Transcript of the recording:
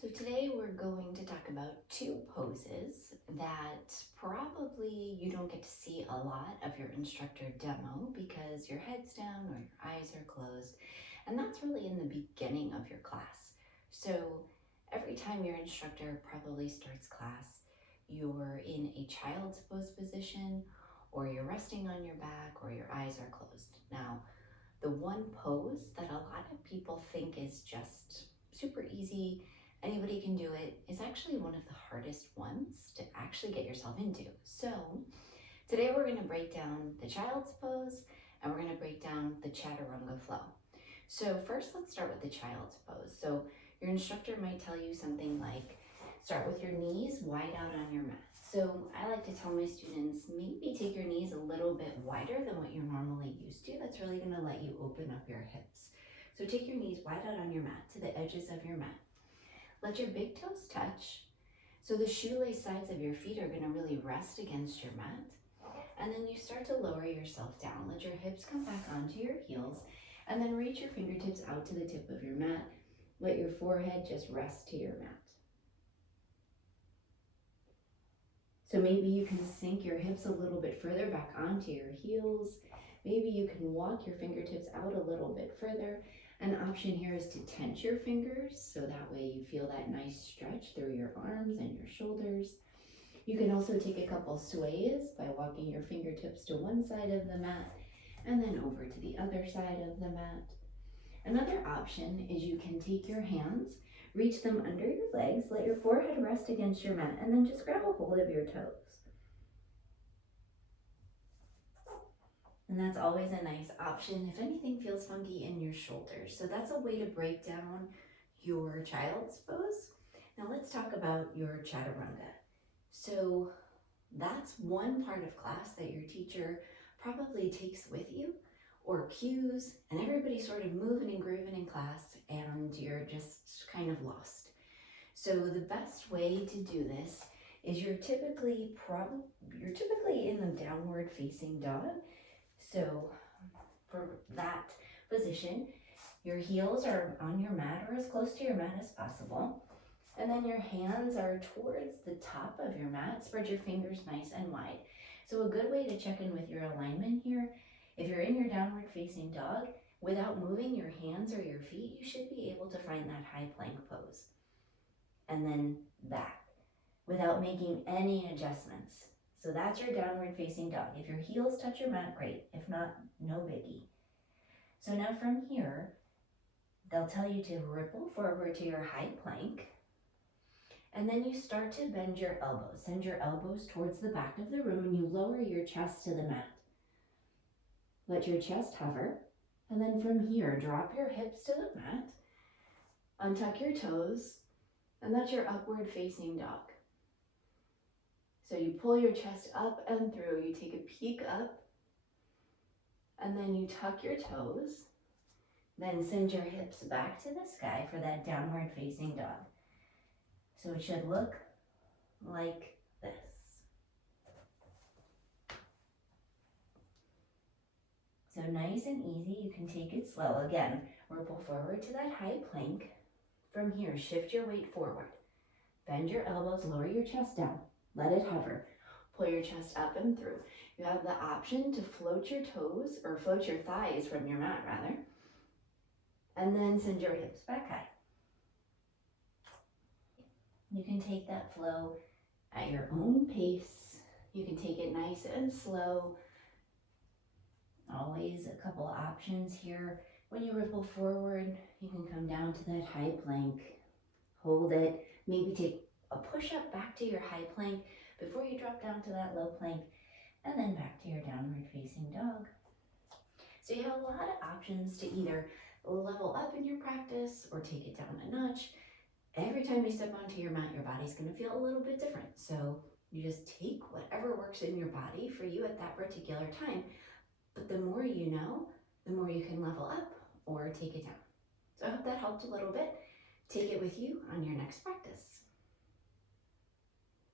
So today we're going to talk about two poses that probably you don't get to see a lot of your instructor demo because your head's down or your eyes are closed, and that's really in the beginning of your class. So every time your instructor probably starts class, you're in a child's pose position, or you're resting on your back, or your eyes are closed. Now, the one pose that a lot of people think is just super easy, anybody can do it, is actually one of the hardest ones to actually get yourself into. So today we're going to break down the child's pose and we're going to break down the chaturanga flow. So first, let's start with the child's pose. So your instructor might tell you something like, start with your knees wide out on your mat. So I like to tell my students, maybe take your knees a little bit wider than what you're normally used to. That's really going to let you open up your hips. So take your knees wide out on your mat to the edges of your mat. Let your big toes touch. So the shoelace sides of your feet are going to really rest against your mat. And then you start to lower yourself down. Let your hips come back onto your heels. And then reach your fingertips out to the tip of your mat. Let your forehead just rest to your mat. So maybe you can sink your hips a little bit further back onto your heels. Maybe you can walk your fingertips out a little bit further. An option here is to tense your fingers, so that way you feel that nice stretch through your arms and your shoulders. You can also take a couple sways by walking your fingertips to one side of the mat and then over to the other side of the mat. Another option is you can take your hands, reach them under your legs, let your forehead rest against your mat, and then just grab a hold of your toes. And that's always a nice option if anything feels funky in your shoulders. So that's a way to break down your child's pose. Now let's talk about your chaturanga. So that's one part of class that your teacher probably takes with you, or cues, and everybody's sort of moving and grooving in class and you're just kind of lost. So the best way to do this is you're typically in the downward facing dog. So for that position, your heels are on your mat or as close to your mat as possible. And then your hands are towards the top of your mat. Spread your fingers nice and wide. So a good way to check in with your alignment here, if you're in your downward facing dog, without moving your hands or your feet, you should be able to find that high plank pose. And then back, without making any adjustments. So that's your downward facing dog. If your heels touch your mat, great. If not, no biggie. So now from here, they'll tell you to ripple forward to your high plank. And then you start to bend your elbows. Send your elbows towards the back of the room and you lower your chest to the mat. Let your chest hover. And then from here, drop your hips to the mat. Untuck your toes. And that's your upward facing dog. So you pull your chest up and through. You take a peek up. And then you tuck your toes. Then send your hips back to the sky for that downward facing dog. So it should look like this. So nice and easy, you can take it slow. Again, ripple forward to that high plank. From here, shift your weight forward. Bend your elbows, lower your chest down. Let it hover. Pull your chest up and through. You have the option to float your toes, or float your thighs from your mat rather. And then send your hips back high. You can take that flow at your own pace. You can take it nice and slow. Always a couple options here. When you ripple forward, you can come down to that high plank. Hold it. Maybe take a push up back to your high plank before you drop down to that low plank, and then back to your downward facing dog. So you have a lot of options to either level up in your practice or take it down a notch. Every time you step onto your mat, your body's going to feel a little bit different. So you just take whatever works in your body for you at that particular time. But the more you know, the more you can level up or take it down. So I hope that helped a little bit. Take it with you on your next practice.